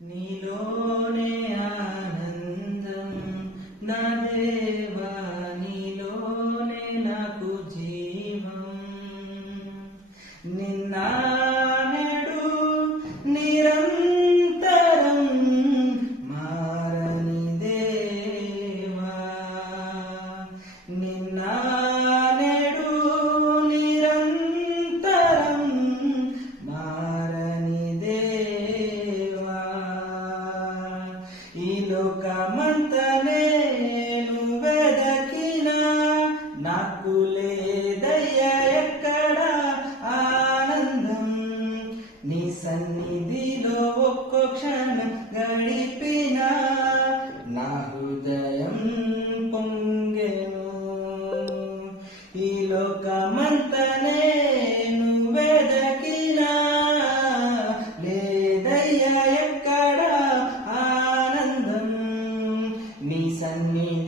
నీలోనే ఆనందం నా దేవా, నీలోనే నాకు జీవం. నిన్నానెడు నిరంతరం మారని దేవా, నిన్నానెడు నిరంతరం మారని దేవా. ఈ లోకమంతా నేను వెదకినా నాకు లేదయ్యా ఎక్కడ ఆనందం. నీ సన్నిధిలో ఒక్కో క్షణం గడిపినా నా హృదయం పొంగెను. ఈ లోకమంతా నేను వెదకినా లేదయ్యా ఎక్కడ ఆనందం. నీ సన్నిధి